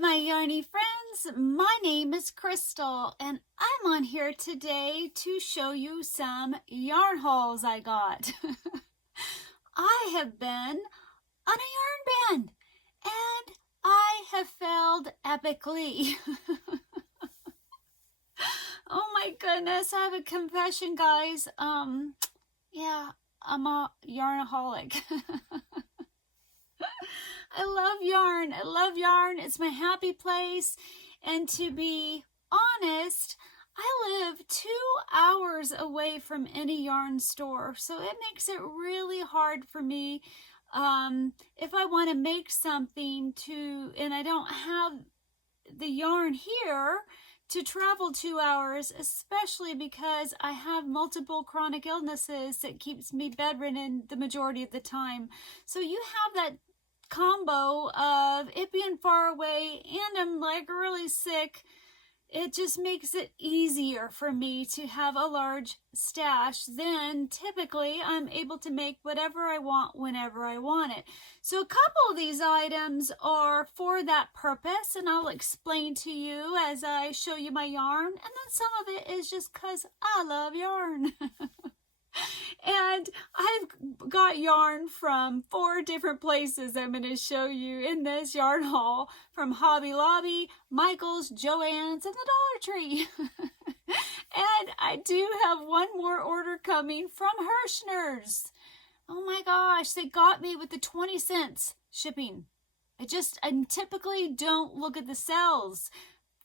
my yarny friends, my name is Crystal and I'm on here today to show you some yarn hauls I got. I have been on a yarn ban and I have failed epically. Oh my goodness, I have a confession, guys. Yeah, I'm a yarnaholic. I love yarn. I love yarn. It's my happy place. And to be honest, I live 2 hours away from any yarn store. So it makes it really hard for me if I want to make something and I don't have the yarn here to travel 2 hours, especially because I have multiple chronic illnesses that keeps me bedridden the majority of the time. So you have that combo of it being far away and I'm like really sick. It just makes it easier for me to have a large stash. Then typically I'm able to make whatever I want whenever I want it. So a couple of these items are for that purpose, and I'll explain to you as I show you my yarn, and then some of it is just because I love yarn. And I've got yarn from 4 different places I'm going to show you in this yarn haul, from Hobby Lobby, Micheals, Joann's, and the Dollar Tree. And I do have one more order coming from Hirschner's. Oh my gosh, they got me with the 20 cents shipping. I typically don't look at the sales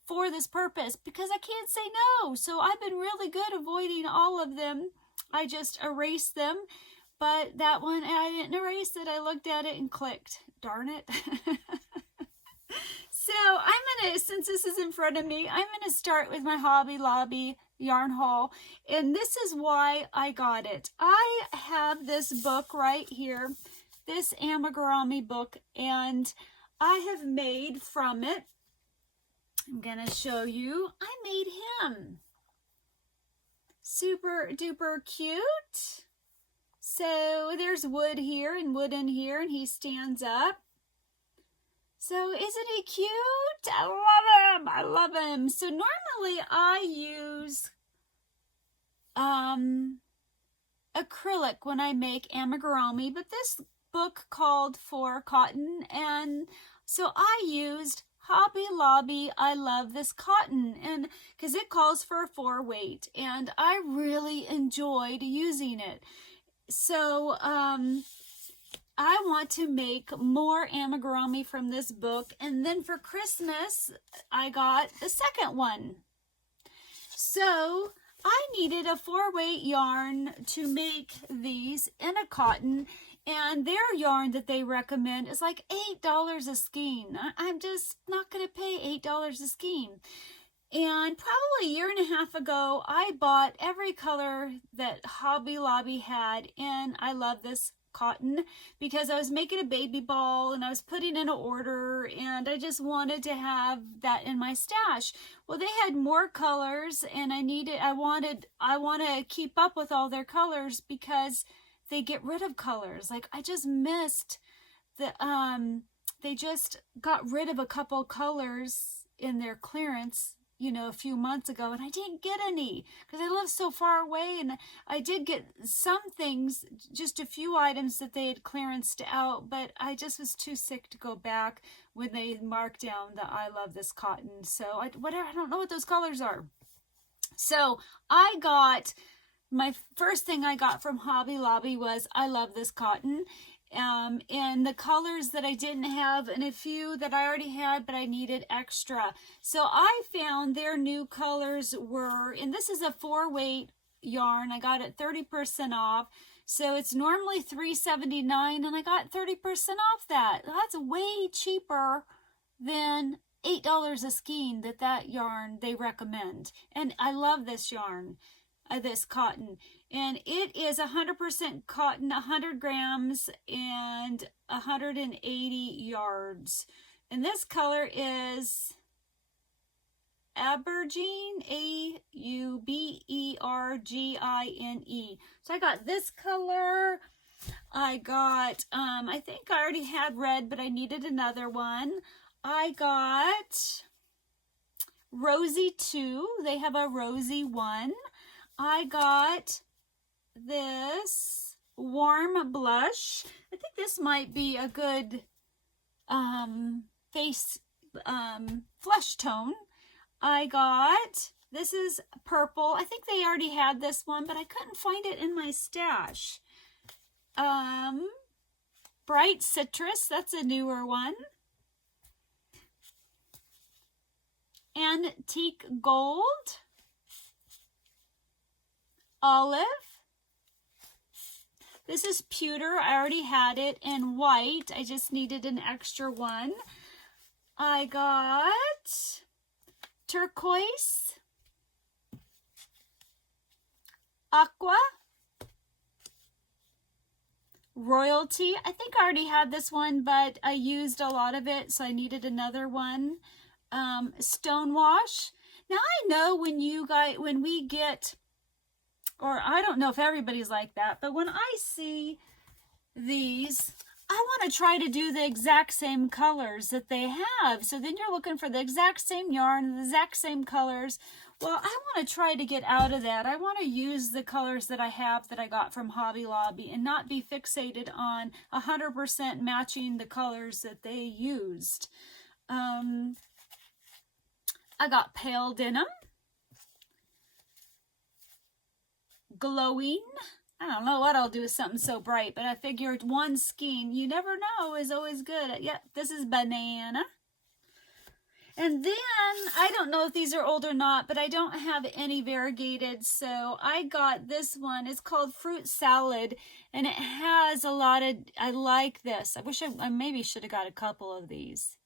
for this purpose because I can't say no. So I've been really good avoiding all of them. I just erased them, but that one, I didn't erase it. I looked at it and clicked. Darn it. So since this is in front of me, I'm going to start with my Hobby Lobby yarn haul, and this is why I got it. I have this book right here, this amigurumi book, and I have made from it, I'm going to show you, I made him. Super duper cute. So there's wood here and wood in here, and he stands up. So isn't he cute? I love him. I love him. So normally I use acrylic when I make amigurumi, but this book called for cotton, and so I used Hobby Lobby I Love This Cotton, and because it calls for a 4 weight, and I really enjoyed using it. So I want to make more amigurumi from this book, and then for Christmas I got the second one. So I needed a 4 weight yarn to make these in a cotton, and their yarn that they recommend is like $8 a skein. I'm just not going to pay $8 a skein. And probably a year and a half ago, I bought every color that Hobby Lobby had, and I love this cotton because I was making a baby ball and I was putting in an order, and I just wanted to have that in my stash. Well, they had more colors, and I want to keep up with all their colors because they get rid of colors. Like I just missed they just got rid of a couple colors in their clearance, a few months ago, and I didn't get any because I live so far away, and I did get some things, just a few items that they had clearanced out, but I just was too sick to go back when they marked down the I Love This Cotton. So I don't know what those colors are. So my first thing I got from Hobby Lobby was I Love This Cotton, and the colors that I didn't have, and a few that I already had but I needed extra. So I found their new colors were, and this is a 4 weight yarn. I got it 30% off. So it's normally $3.79, and I got 30% off that. That's way cheaper than $8 a skein that yarn they recommend. And I love this yarn. This cotton, and it is 100% cotton, 100 grams and 180 yards, and this color is Aubergine, Aubergine. So I got this color. I got I think I already had red, but I needed another one. I got Rosy 2. They have a Rosy 1. I got this Warm Blush. I think this might be a good face flesh tone. I got, this is purple. I think they already had this one, but I couldn't find it in my stash. Bright Citrus, that's a newer one. Antique Gold. Olive. This is pewter. I already had it in white. I just needed an extra one. I got turquoise, aqua, royalty. I think I already had this one, but I used a lot of it, so I needed another one. Stonewash. Now I know when we get, or I don't know if everybody's like that, but when I see these, I want to try to do the exact same colors that they have. So then you're looking for the exact same yarn, the exact same colors. Well, I want to try to get out of that. I want to use the colors that I have that I got from Hobby Lobby and not be fixated on 100% matching the colors that they used. I got pale denim, glowing. I don't know what I'll do with something so bright, but I figured one skein, you never know, is always good. Yep, this is banana. And then, I don't know if these are old or not, but I don't have any variegated, so I got this one. It's called Fruit Salad, and it has a lot of, I like this. I wish I maybe should have got a couple of these.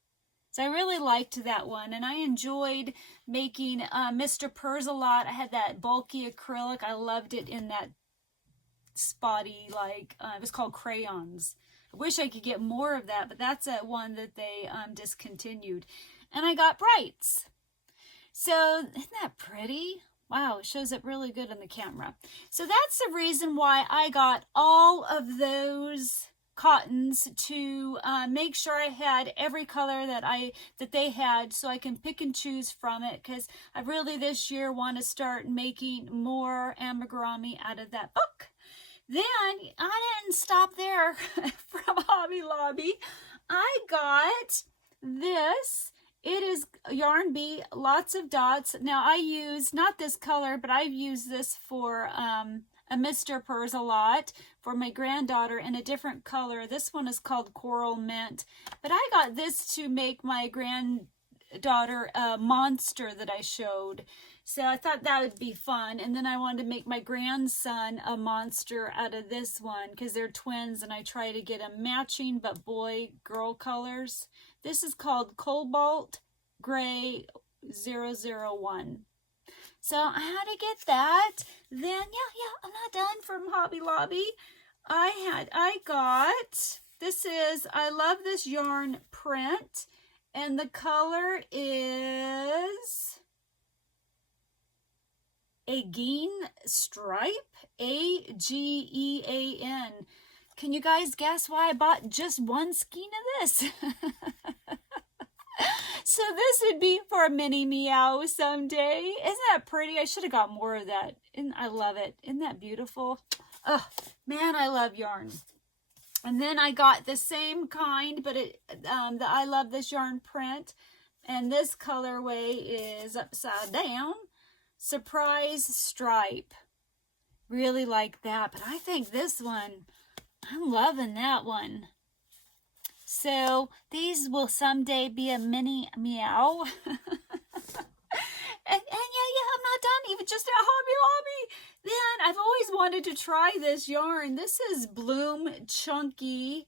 So I really liked that one, and I enjoyed making Mr. Purrs a lot. I had that bulky acrylic. I loved it in that spotty, like, it was called crayons. I wish I could get more of that, but that's a one that they discontinued. And I got brights. So, isn't that pretty? Wow, it shows up really good on the camera. So that's the reason why I got all of those cottons, to make sure I had every color that they had, so I can pick and choose from it, because I really this year want to start making more amigurumi out of that book. Then I didn't stop there from Hobby Lobby. I got this. It is Yarn Bee, lots of dots. Now I use, not this color, but I've used this for a Mr. Purrs a lot for my granddaughter in a different color. This one is called Coral Mint, but I got this to make my granddaughter a monster that I showed. So I thought that would be fun. And then I wanted to make my grandson a monster out of this one, because they're twins and I try to get them matching but boy-girl colors. This is called Cobalt Gray 001. So I had to get that. Then, yeah, I'm not done from Hobby Lobby. I got, this is, I love this yarn print, and the color is Agean Stripe, A-G-E-A-N. Can you guys guess why I bought just one skein of this? So this would be for a mini Micheal someday. Isn't that pretty? I should have got more of that. And I love it. Isn't that beautiful? Oh, man, I love yarn. And then I got the same kind, but I love this yarn print. And this colorway is upside down. Surprise Stripe. Really like that. But I think this one, I'm loving that one. So these will someday be a mini Micheal. and yeah, I'm not done even just at Hobby Lobby. Then I've always wanted to try this yarn. This is Bloom Chunky,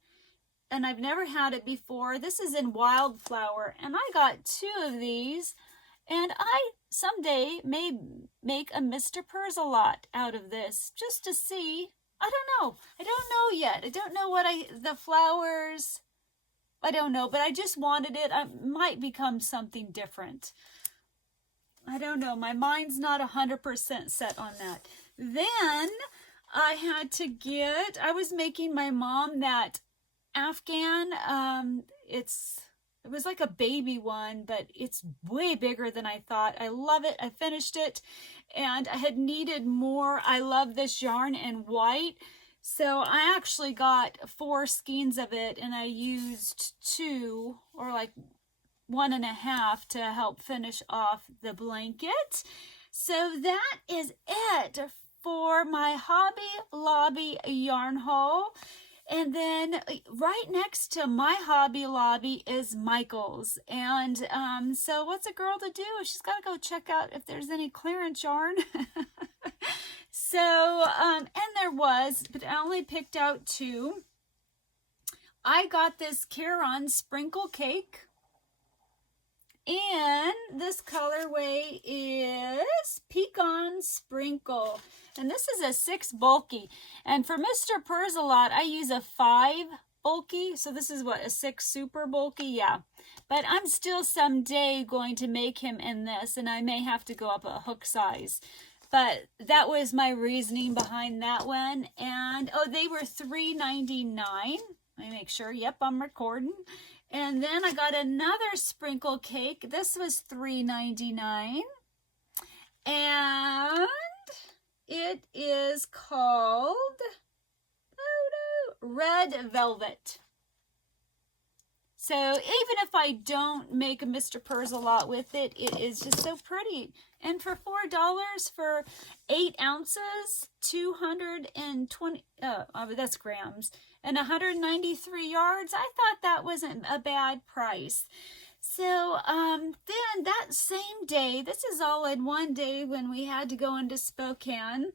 and I've never had it before. This is in Wildflower, and I got 2 of these, and I someday may make a Mr. Purrs a lot out of this, just to see. I don't know. I don't know yet. I don't know what the flowers, I don't know, but I just wanted it. I might become something different. I don't know. My mind's not 100% set on that. Then I had to get, I was making my mom that Afghan, it's It was like a baby one, but it's way bigger than I thought. I love it. I finished it, and I had needed more. I love this yarn in white. So I actually got 4 skeins of it, and I used 2 or like 1.5 to help finish off the blanket. So that is it for my Hobby Lobby yarn haul. And then right next to my Hobby Lobby is Micheals. And so what's a girl to do? She's got to go check out if there's any clearance yarn. So, and there was, but I only picked out 2. I got this Caron Sprinkle Cake. And this colorway is Pecan Sprinkle. And this is a 6 bulky. And for Mr. Purse-A-Lot, I use a 5 bulky. So this is what, a 6 super bulky? Yeah. But I'm still someday going to make him in this. And I may have to go up a hook size. But that was my reasoning behind that one. And, oh, they were $3.99. Let me make sure. Yep, I'm recording. And then I got another sprinkle cake. This was $3.99. And it is called Red Velvet. So even if I don't make a Mr. Purse-A-Lot with it, it is just so pretty. And for $4 for 8 ounces, 220, that's grams, and 193 yards, I thought that wasn't a bad price. So then that same day, this is all in one day when we had to go into Spokane,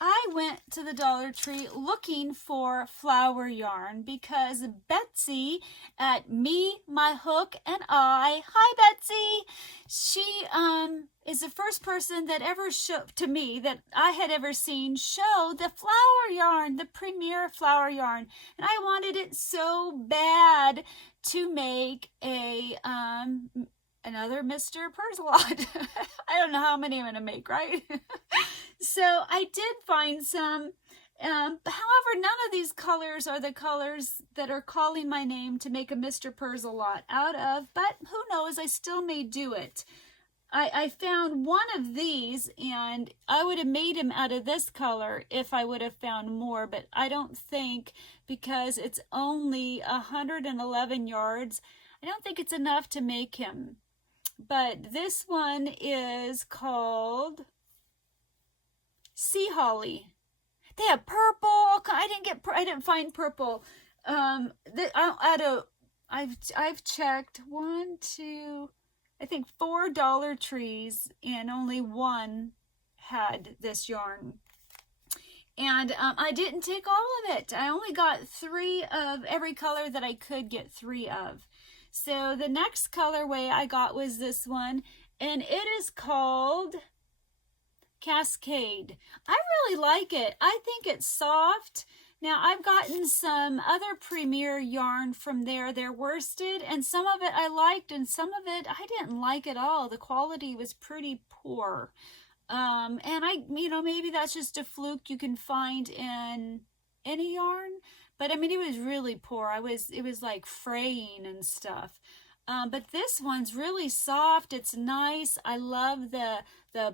I went to the Dollar Tree looking for flower yarn because Betsy at Me, My Hook, and I, hi Betsy, she is the first person that ever showed to me that I had ever seen show the flower yarn, the premier flower yarn, and I wanted it so bad to make a another Mr. Purse-A-Lot. I don't know how many I'm going to make, right? So I did find some. However, none of these colors are the colors that are calling my name to make a Mr. Purse-A-Lot out of, but who knows, I still may do it. I found one of these, and I would have made him out of this color if I would have found more, but I don't think, because it's only 111 yards, I don't think it's enough to make him. But this one is called Sea Holly. They have purple. I didn't find purple. I've checked 1, 2, I think 4 Dollar Trees, and only one had this yarn. And I didn't take all of it. I only got 3 of every color that I could get 3 of. So the next colorway I got was this one, and it is called Cascade. I really like it. I think it's soft. Now I've gotten some other premier yarn from there. They're worsted, and some of it I liked, and some of it I didn't like at all. The quality was pretty poor. And maybe that's just a fluke you can find in any yarn. But I mean, it was really poor. It was like fraying and stuff. But this one's really soft. It's nice. I love the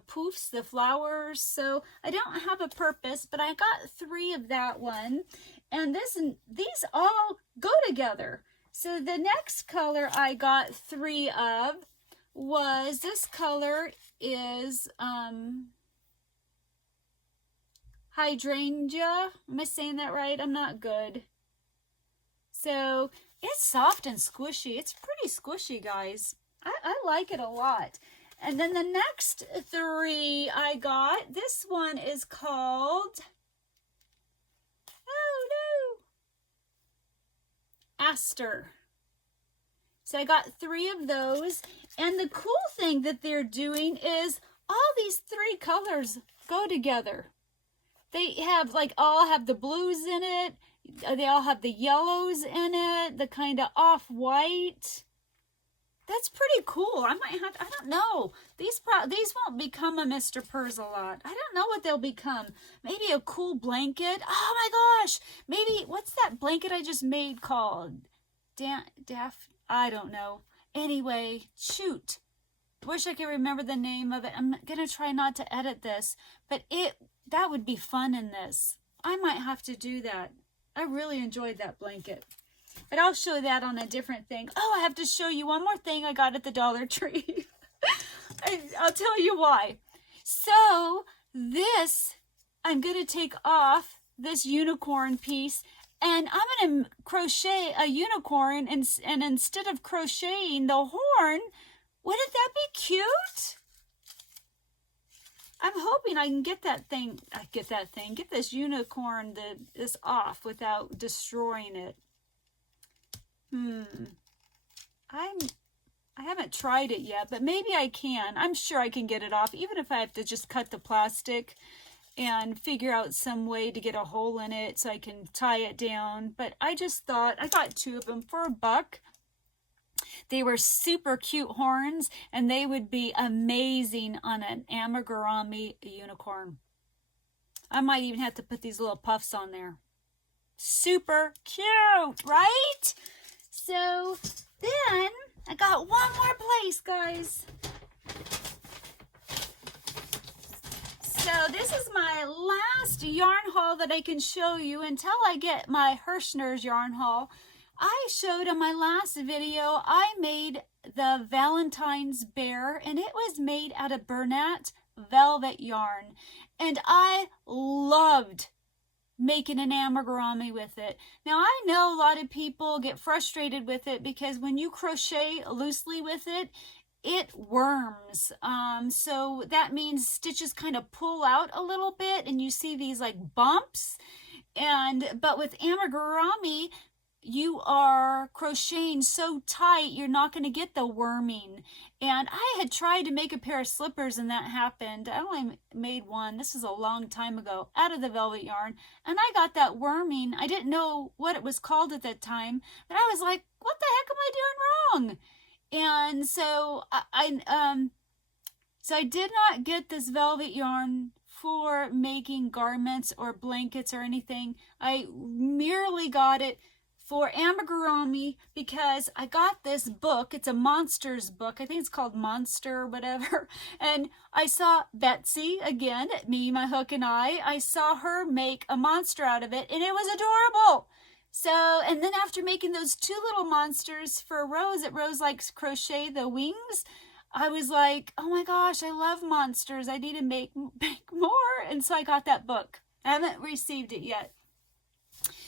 poofs, the flowers. So I don't have a purpose, but I got 3 of that one. And these all go together. So the next color I got 3 of was, this color is hydrangea. Am I saying that right? I'm not good. So it's soft and squishy. It's pretty squishy, guys. I like it a lot. And then the next 3 I got, this one is called, Aster. So I got 3 of those. And the cool thing that they're doing is all these 3 colors go together. They have all have the blues in it. They all have the yellows in it, the kind of off-white. That's pretty cool. I don't know. These won't become a Mr. Purse-A-Lot. I don't know what they'll become. Maybe a cool blanket. Oh my gosh. Maybe, what's that blanket I just made called? I don't know. Anyway, shoot. Wish I could remember the name of it. I'm gonna try not to edit this, but that would be fun in this. I might have to do that. I really enjoyed that blanket. But I'll show that on a different thing. Oh, I have to show you one more thing I got at the Dollar Tree. I'll tell you why. So this, I'm going to take off this unicorn piece, and I'm going to crochet a unicorn, and instead of crocheting the horn, wouldn't that be cute? I'm hoping I can get this unicorn, this off without destroying it. I haven't tried it yet, but maybe I can. I'm sure I can get it off, even if I have to just cut the plastic and figure out some way to get a hole in it so I can tie it down. But I just thought, I got 2 of them for $1. They were super cute horns, and they would be amazing on an amigurumi unicorn. I might even have to put these little puffs on there. Super cute, right? So then I got one more place, guys. So this is my last yarn haul that I can show you until I get my Hirschner's yarn haul. I showed in my last video, I made the Valentine's bear, and it was made out of Bernat velvet yarn. And I loved making an amigurumi with it. Now, I know a lot of people get frustrated with it because when you crochet loosely with it, it worms. So that means stitches kind of pull out a little bit, and you see these like bumps. But with amigurumi, you are crocheting so tight, you're not going to get the worming. And I had tried to make a pair of slippers, and that happened. I only made one. This is a long time ago, out of the velvet yarn. And I got that worming. I didn't know what it was called at that time, but I was like, what the heck am I doing wrong? And so I did not get this velvet yarn for making garments or blankets or anything. I merely got it for amigurumi because I got this book. It's a monsters book. I think it's called Monster or whatever. And I saw Betsy, again, me, my hook, and I saw her make a monster out of it, and it was adorable. So, and then after making those 2 little monsters for Rose at Rose Likes Crochet, the wings, I was like, oh my gosh, I love monsters. I need to make more. And so I got that book. I haven't received it yet.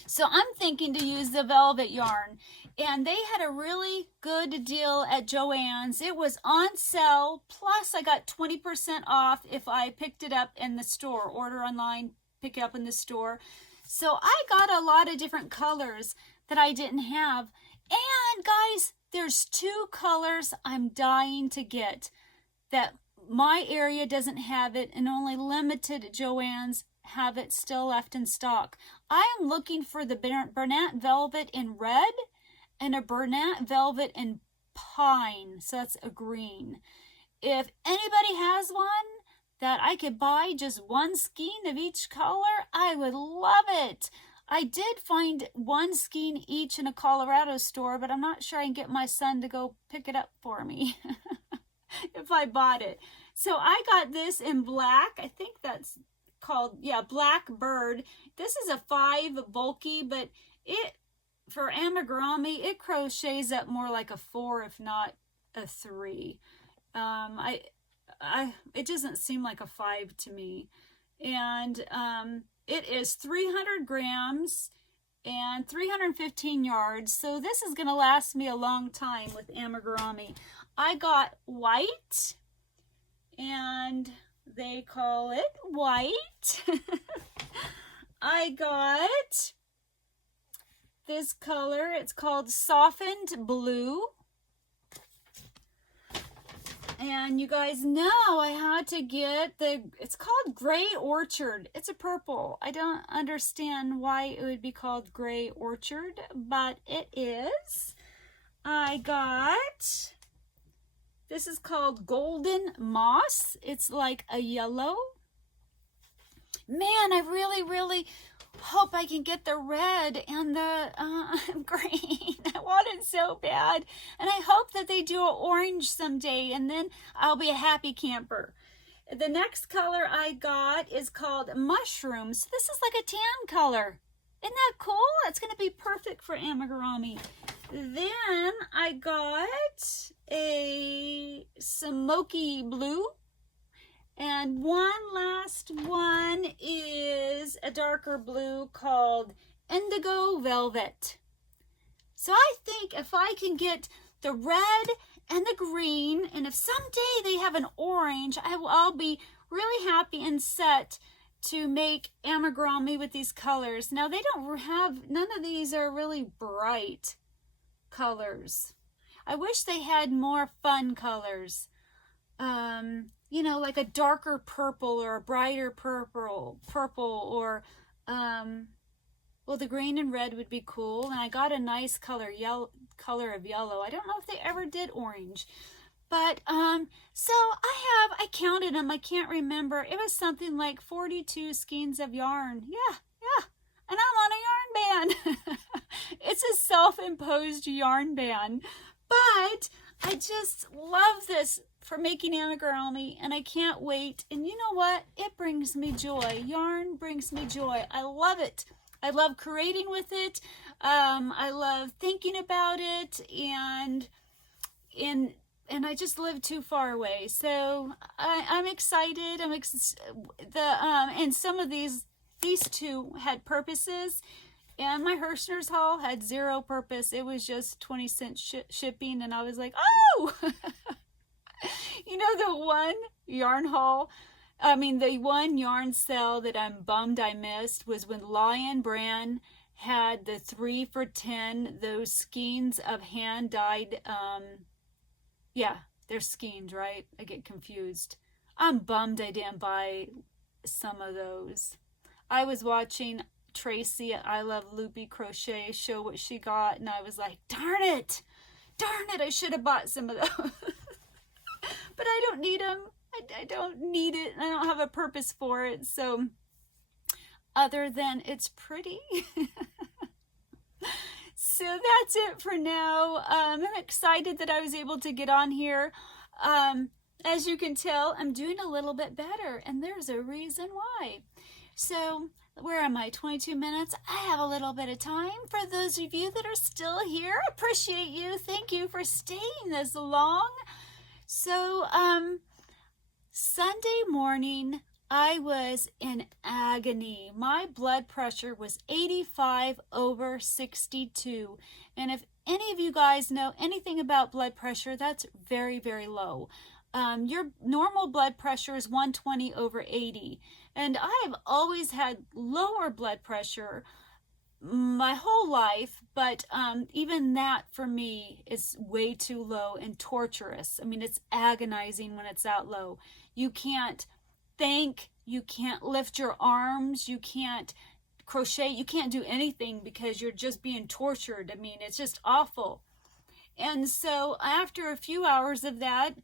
So I'm thinking to use the velvet yarn, and they had a really good deal at Joann's. It was on sale, plus I got 20% off if I picked it up in the store. Order online, pick it up in the store. So I got a lot of different colors that I didn't have. And guys, there's 2 colors I'm dying to get that my area doesn't have it, and only limited Joann's have it still left in stock. I am looking for the Bernat velvet in red and a Bernat velvet in pine. So that's a green. If anybody has one that I could buy just 1 skein of each color, I would love it. I did find 1 skein each in a Colorado store, but I'm not sure I can get my son to go pick it up for me if I bought it. So I got this in black. I think that's called, yeah, Black Bird. This is a 5 bulky, but it, for amigurumi, it crochets up more like a 4, if not a 3. It doesn't seem like a 5 to me. And it is 300 grams and 315 yards. So this is going to last me a long time with amigurumi. I got white, and they call it white. I got this color. It's called Softened Blue. And you guys know I had to get it's called Gray Orchard. It's a purple. I don't understand why it would be called Gray Orchard, but it is. I got, this is called Golden Moss. It's like a yellow. Man, I really hope I can get the red and the green. I want it so bad. And I hope that they do an orange someday, and then I'll be a happy camper. The next color I got is called Mushrooms. This is like a tan color. Isn't that cool? It's going to be perfect for amigurumi. Then I got a smoky blue. And one last one is a darker blue called Indigo Velvet. So I think if I can get the red and the green, and if someday they have an orange, I'll be really happy and set to make amigurumi with these colors. Now they don't have, none of these are really bright colors. I wish they had more fun colors. You know, like a darker purple or a brighter purple or, well, the green and red would be cool. And I got a nice color of yellow. I don't know if they ever did orange, but, so I counted them. I can't remember. It was something like 42 skeins of yarn. Yeah. And I'm on a yarn ban. It's a self-imposed yarn ban, but I just love this for making amigurumi, and I can't wait. And you know what? It brings me joy. Yarn brings me joy. I love it. I love creating with it. I love thinking about it, and I just live too far away. So I'm excited. And some of these two had purposes, and my Hirschner's haul had zero purpose. It was just 20-cent shipping, and I was like, oh. You know, the one yarn sale that I'm bummed I missed was when Lion Brand had the 3 for $10, those skeins of hand-dyed, yeah, they're skeins, right? I get confused. I'm bummed I didn't buy some of those. I was watching Tracy at I Love Loopy Crochet show what she got, and I was like, darn it, I should have bought some of those. But I don't need them. I don't need it. I don't have a purpose for it. So other than it's pretty. So that's it for now. I'm excited that I was able to get on here. As you can tell, I'm doing a little bit better, and there's a reason why. So where am I? 22 minutes. I have a little bit of time. For those of you that are still here, appreciate you. Thank you for staying this long. So, Sunday morning, I was in agony. My blood pressure was 85/62. And if any of you guys know anything about blood pressure, that's very, very low. Your normal blood pressure is 120/80. And I've always had lower blood pressure my whole life, but even that for me is way too low and torturous. I mean, it's agonizing when it's that low. You can't think, you can't lift your arms, you can't crochet, you can't do anything because you're just being tortured. I mean, it's just awful. And so after a few hours of that,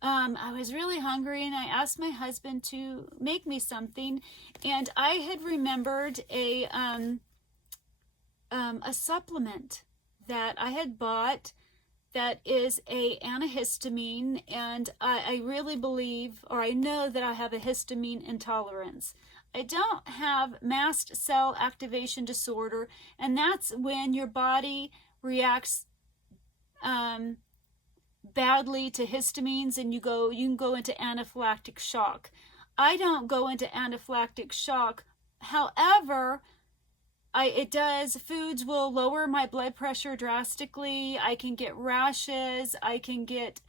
I was really hungry, and I asked my husband to make me something, and I had remembered a supplement that I had bought that is a antihistamine, and I really believe, or I know that I have a histamine intolerance. I don't have mast cell activation disorder, and that's when your body reacts badly to histamines, and you can go into anaphylactic shock. I don't go into anaphylactic shock. However, foods will lower my blood pressure drastically. I can get rashes, I can get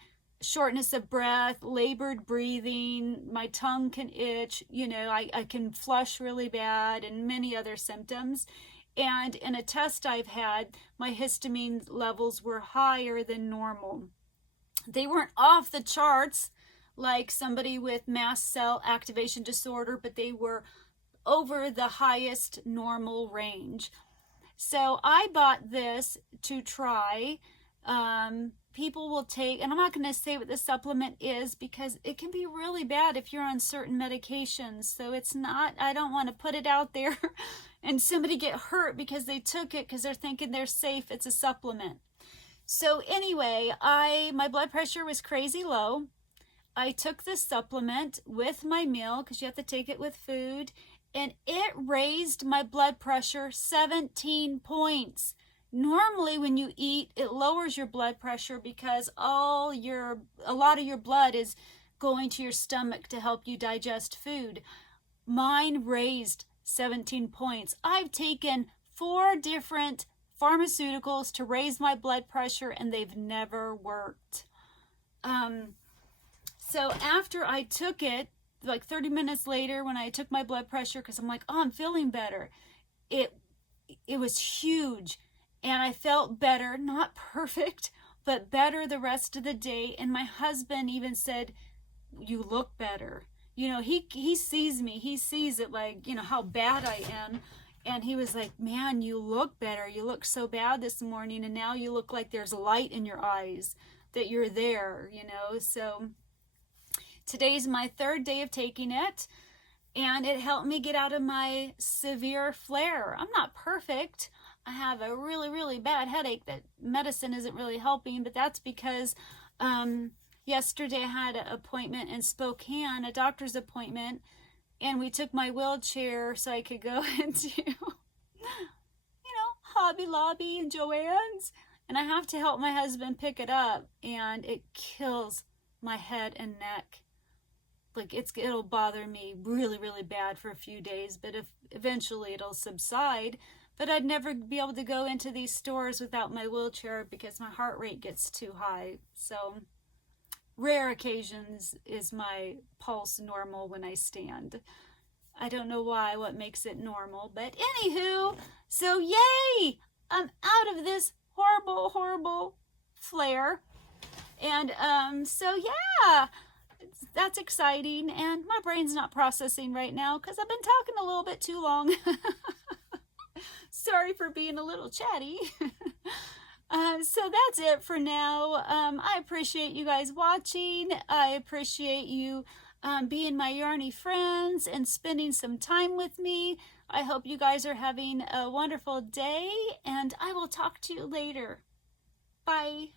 shortness of breath, labored breathing, my tongue can itch, I can flush really bad, and many other symptoms. And in a test I've had, my histamine levels were higher than normal. They weren't off the charts like somebody with mast cell activation disorder, but they were over the highest normal range. So I bought this to try. people will take, and I'm not going to say what the supplement is because it can be really bad if you're on certain medications. So it's not, I don't want to put it out there and somebody get hurt because they took it because they're thinking they're safe. It's a supplement. So anyway, my blood pressure was crazy low. I took this supplement with my meal because you have to take it with food, and it raised my blood pressure 17 points. Normally when you eat, it lowers your blood pressure because a lot of your blood is going to your stomach to help you digest food. Mine raised 17 points. I've taken 4 different pharmaceuticals to raise my blood pressure and they've never worked. So after I took it, like 30 minutes later when I took my blood pressure, because I'm like, oh, I'm feeling better, it was huge. And I felt better, not perfect, but better the rest of the day. And my husband even said, you look better. You know, he sees me. He sees it, like, you know, how bad I am. And he was like, man, you look better. You look so bad this morning. And now you look like there's light in your eyes, that you're there, you know. So today's my 3rd day of taking it. And it helped me get out of my severe flare. I'm not perfect. I have a really, really bad headache that medicine isn't really helping, but that's because yesterday I had an appointment in Spokane, a doctor's appointment, and we took my wheelchair so I could go into, you know, Hobby Lobby and Joann's, and I have to help my husband pick it up, and it kills my head and neck. Like, it'll bother me really, really bad for a few days, but eventually it'll subside. But I'd never be able to go into these stores without my wheelchair because my heart rate gets too high. So rare occasions is my pulse normal when I stand. I don't know why, what makes it normal. But anywho, so yay! I'm out of this horrible, horrible flare. And so yeah, that's exciting. And my brain's not processing right now because I've been talking a little bit too long. Sorry for being a little chatty. So that's it for now. I appreciate you guys watching. I appreciate you being my yarny friends and spending some time with me. I hope you guys are having a wonderful day, and I will talk to you later. Bye.